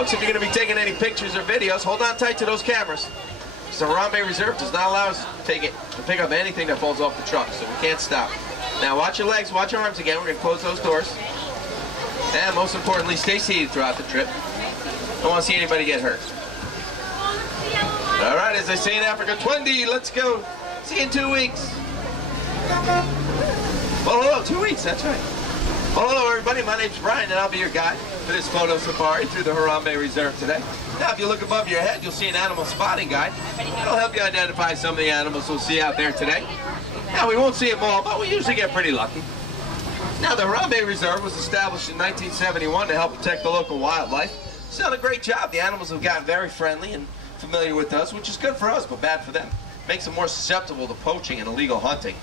folks, if you're going to be taking any pictures or videos, hold on tight to those cameras. The Harambe Reserve does not allow us to pick up anything that falls off the truck, so we can't stop. Now watch your legs, watch your arms again. We're going to close those doors. And most importantly, stay seated throughout the trip. Don't want to see anybody get hurt. All right, as they say in Africa, 20, let's go. See you in 2 weeks. Well, hello, 2 weeks, that's right. Well, hello, everybody. My name's Brian, and I'll be your guide for this photo safari through the Harambe Reserve today. Now, if you look above your head, you'll see an animal spotting guide. It'll help you identify some of the animals we'll see out there today. Now, we won't see them all, but we usually get pretty lucky. Now, the Harambe Reserve was established in 1971 to help protect the local wildlife. It's done a great job. The animals have gotten very friendly and familiar with us, which is good for us, but bad for them. Makes them more susceptible to poaching and illegal hunting.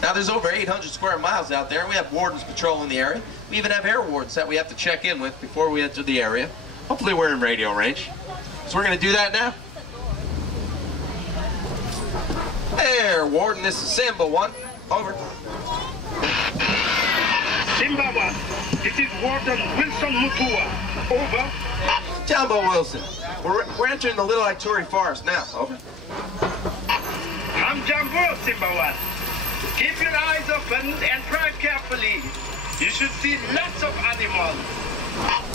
Now, there's over 800 square miles out there, and we have wardens patrolling the area. We even have air wardens that we have to check in with before we enter the area. Hopefully we're in radio range. So we're going to do that now. Air warden, this is Simba 1. Over. Simba 1, this is Warden Wilson Mutua. Over. Jumbo Wilson, we're entering the Little Ituri Forest now. Over. I'm Jumbo, Simba 1. Keep your eyes open and drive carefully. You should see lots of animals.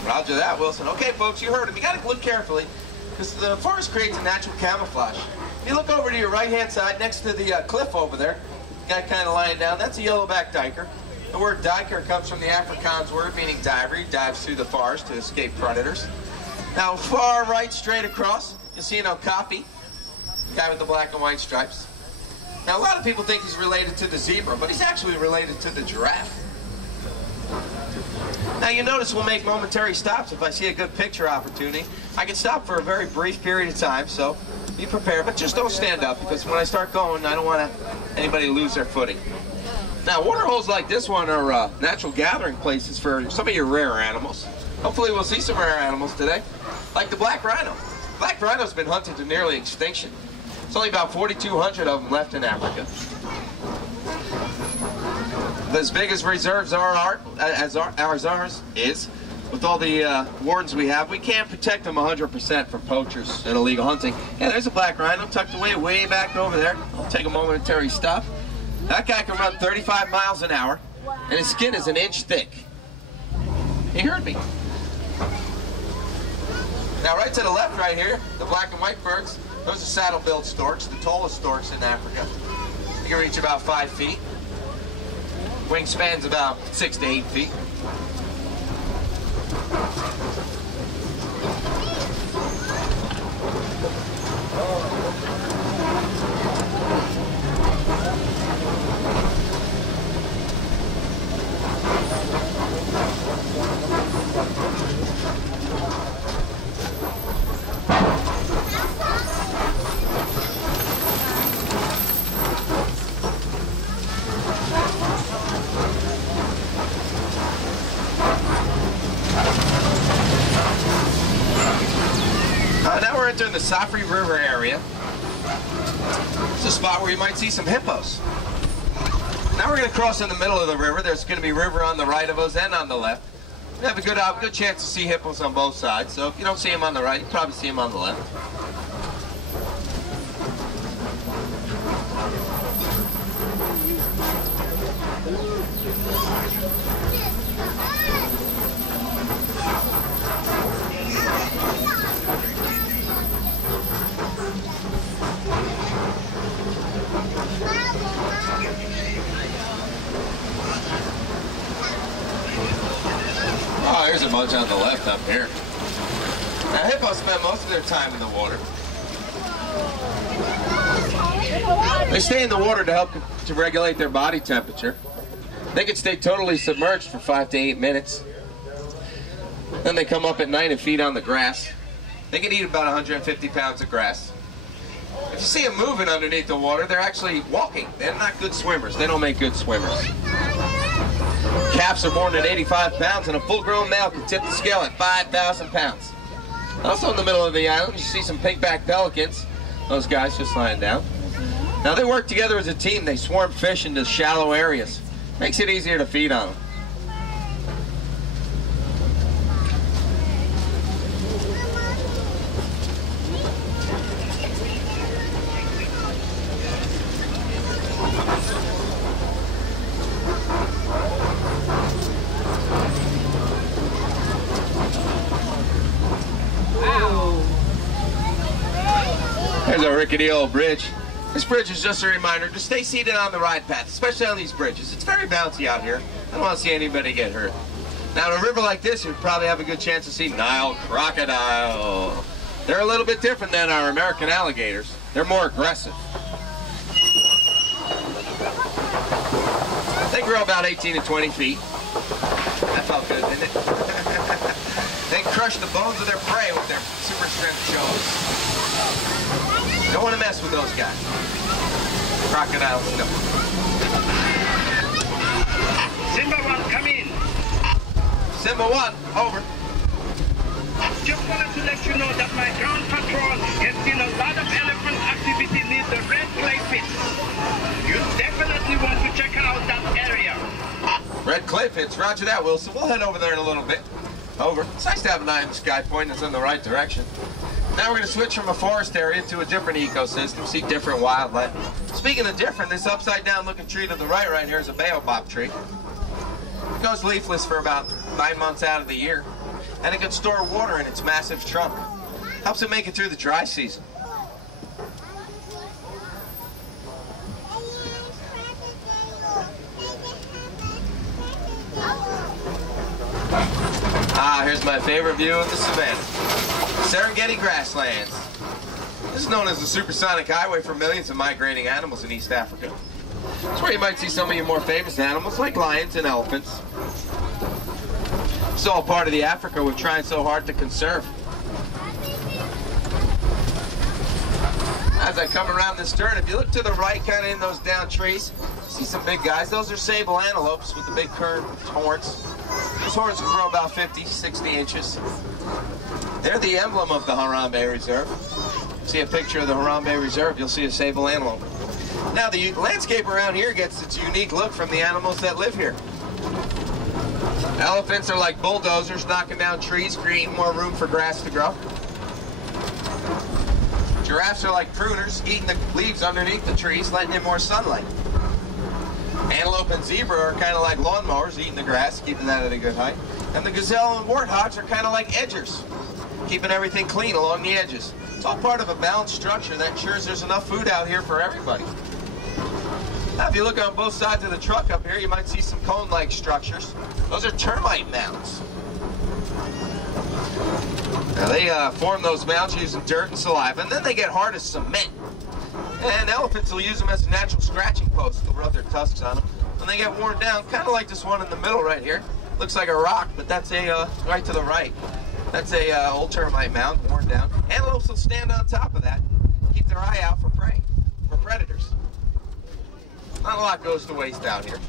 Roger that, Wilson. Okay, folks, you heard him. You got to look carefully, because the forest creates a natural camouflage. If you look over to your right-hand side, next to the cliff over there, the guy kind of lying down, that's a yellowback duiker. The word duiker comes from the Afrikaans word meaning diver. He dives through the forest to escape predators. Now, far right, straight across, you'll see an okapi, the guy with the black and white stripes. Now, a lot of people think he's related to the zebra, but he's actually related to the giraffe. Now, you notice we'll make momentary stops if I see a good picture opportunity. I can stop for a very brief period of time, so be prepared, but just don't stand up, because when I start going, I don't want anybody to lose their footing. Now, water holes like this one are natural gathering places for some of your rare animals. Hopefully we'll see some rare animals today, like the black rhino. Black rhino's been hunted to nearly extinction. There's only about 4,200 of them left in Africa. As big as reserves are, as ours is, with all the wardens we have, we can't protect them 100% from poachers and illegal hunting. Yeah, there's a black rhino tucked away way back over there. I'll take a momentary stop. That guy can run 35 miles an hour, and his skin is an inch thick. He heard me. Now, right to the left right here, the black and white birds, those are saddle-billed storks, the tallest storks in Africa. They can reach about 5 feet. Wingspan's about 6 to 8 feet. Now we're entering the Safri River area. It's a spot where you might see some hippos. Now we're going to cross in the middle of the river. There's going to be river on the right of us and on the left. We have a good chance to see hippos on both sides. So if you don't see them on the right, you probably see them on the left. Oh, there's a bunch on the left up here. Now, hippos spend most of their time in the water. They stay in the water to help to regulate their body temperature. They can stay totally submerged for 5 to 8 minutes. Then they come up at night and feed on the grass. They can eat about 150 pounds of grass. If you see them moving underneath the water, they're actually walking. They're not good swimmers. They don't make good swimmers. Calves are born at 85 pounds, and a full-grown male can tip the scale at 5,000 pounds. Also in the middle of the island, you see some pink-backed pelicans. Those guys just lying down. Now, they work together as a team. They swarm fish into shallow areas. Makes it easier to feed on them. a rickety old bridge. This bridge is just a reminder to stay seated on the ride path, especially on these bridges. It's very bouncy out here. I don't want to see anybody get hurt. Now, in a river like this, you'd probably have a good chance to see Nile crocodile. They're a little bit different than our American alligators. They're more aggressive. They grow about 18 to 20 feet. That felt good, didn't it? They crush the bones of their prey with their super strength jaws. Don't want to mess with those guys. Crocodiles, no. Simba 1, come in. Simba 1, over. Just wanted to let you know that my ground patrol has seen a lot of elephant activity near the red clay pit. You definitely want to check out that area. Red clay pits, roger that, Wilson. We'll head over there in a little bit. Over. It's nice to have an eye in the sky pointing us in the right direction. Now we're going to switch from a forest area to a different ecosystem, see different wildlife. Speaking of different, this upside-down looking tree to the right here is a baobab tree. It goes leafless for about 9 months out of the year, and it can store water in its massive trunk. Helps it make it through the dry season. Here's my favorite view of the savannah. Serengeti grasslands. This is known as the supersonic highway for millions of migrating animals in East Africa. It's where you might see some of your more famous animals like lions and elephants. It's all part of the Africa we're trying so hard to conserve. As I come around this turn, if you look to the right, kind of in those down trees, see some big guys. Those are sable antelopes with the big curved horns. Those horns can grow about 50, 60 inches. They're the emblem of the Harambe Reserve. See a picture of the Harambe Reserve, you'll see a sable antelope. Now, the landscape around here gets its unique look from the animals that live here. Elephants are like bulldozers, knocking down trees, creating more room for grass to grow. Giraffes are like pruners, eating the leaves underneath the trees, letting in more sunlight. Antelope and zebra are kind of like lawnmowers, eating the grass, keeping that at a good height. And the gazelle and warthogs are kind of like edgers, keeping everything clean along the edges. It's all part of a balanced structure that ensures there's enough food out here for everybody. Now, if you look on both sides of the truck up here, you might see some cone-like structures. Those are termite mounds. Now, they form those mounds using dirt and saliva, and then they get hard as cement. And elephants will use them as a natural scratching post. They'll rub their tusks on them. When they get worn down, kind of like this one in the middle right here. Looks like a rock, but that's a, right to the right. That's a old termite mound, worn down. Antelopes will stand on top of that, keep their eye out for prey, for predators. Not a lot goes to waste out here.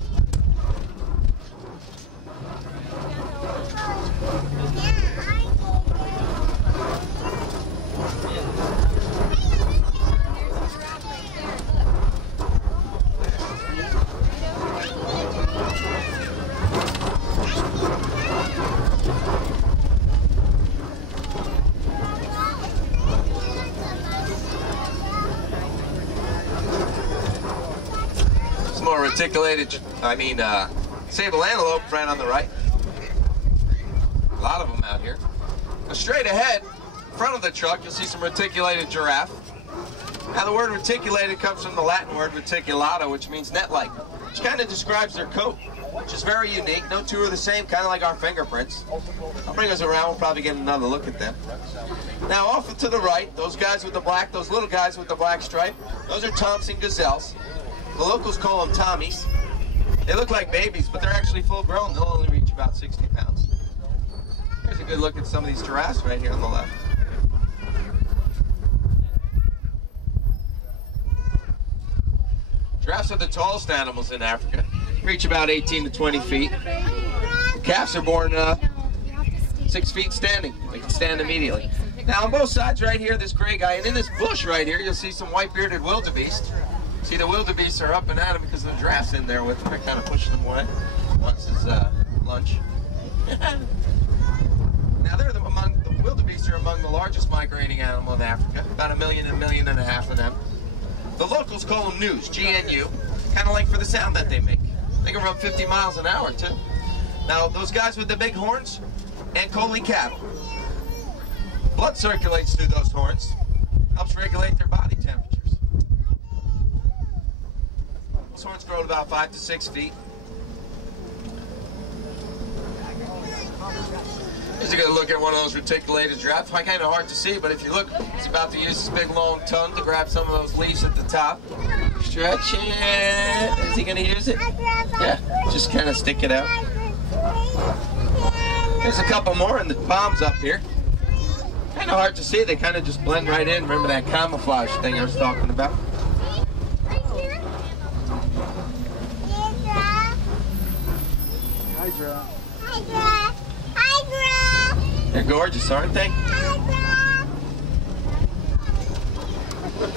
More reticulated, sable antelope right on the right. A lot of them out here. Now, straight ahead, in front of the truck, you'll see some reticulated giraffe. Now, the word reticulated comes from the Latin word reticulato, which means net-like, which kind of describes their coat, which is very unique. No two are the same, kind of like our fingerprints. I'll bring us around, we'll probably get another look at them. Now, off to the right, those guys with the black, those little guys with the black stripe, those are Thompson gazelles. The locals call them Tommies. They look like babies, but they're actually full grown. They'll only reach about 60 pounds. Here's a good look at some of these giraffes right here on the left. Giraffes are the tallest animals in Africa. Reach about 18 to 20 feet. The calves are born 6 feet standing. They can stand immediately. Now on both sides right here, this gray guy, and in this bush right here, you'll see some white-bearded wildebeest. See, the wildebeest are up and at him because the giraffe's in there with them. They're kind of pushing them away once it's lunch. Now, the wildebeest are among the largest migrating animal in Africa. About 1.5 million of them. The locals call them gnus, G-N-U, kind of like for the sound that they make. They can run 50 miles an hour, too. Now, those guys with the big horns, Ankoli cattle. Blood circulates through those horns, helps regulate their body temperature. Those horns grow to about 5 to 6 feet. Here's a good look at one of those reticulated giraffes. Kind of hard to see, but if you look, he's about to use his big long tongue to grab some of those leaves at the top. Stretch it. Is he going to use it? Yeah, just kind of stick it out. There's a couple more in the palms up here. Kind of hard to see. They kind of just blend right in. Remember that camouflage thing I was talking about? They're gorgeous, aren't they?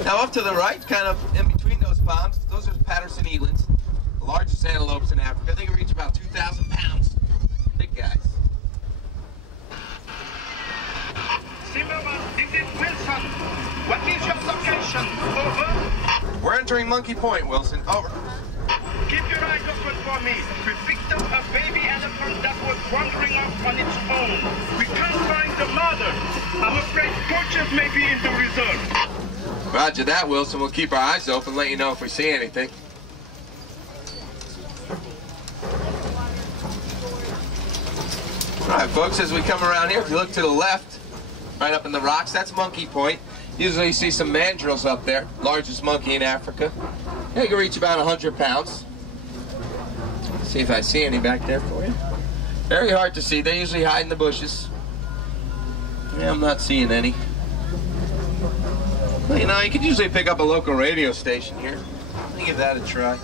Now up to the right, kind of in between those palms, those are Patterson elands, the largest antelopes in Africa. They can reach about 2,000 pounds. Big guys. Zimmerman, this is Wilson. What is your location? Over. We're entering Monkey Point, Wilson. Over. Keep your eyes open for me. We picked up a baby elephant that was wandering off on its own. We can't find the mother. I'm afraid poachers may be in the reserve. Roger that, Wilson. We'll keep our eyes open, let you know if we see anything. All right, folks, as we come around here, if you look to the left, right up in the rocks, that's Monkey Point. Usually you see some mandrills up there, largest monkey in Africa. They can reach about 100 pounds. Let's see if I see any back there for you. Very hard to see. They usually hide in the bushes. Yeah, I'm not seeing any. Well, you know, you could usually pick up a local radio station here. Let me give that a try.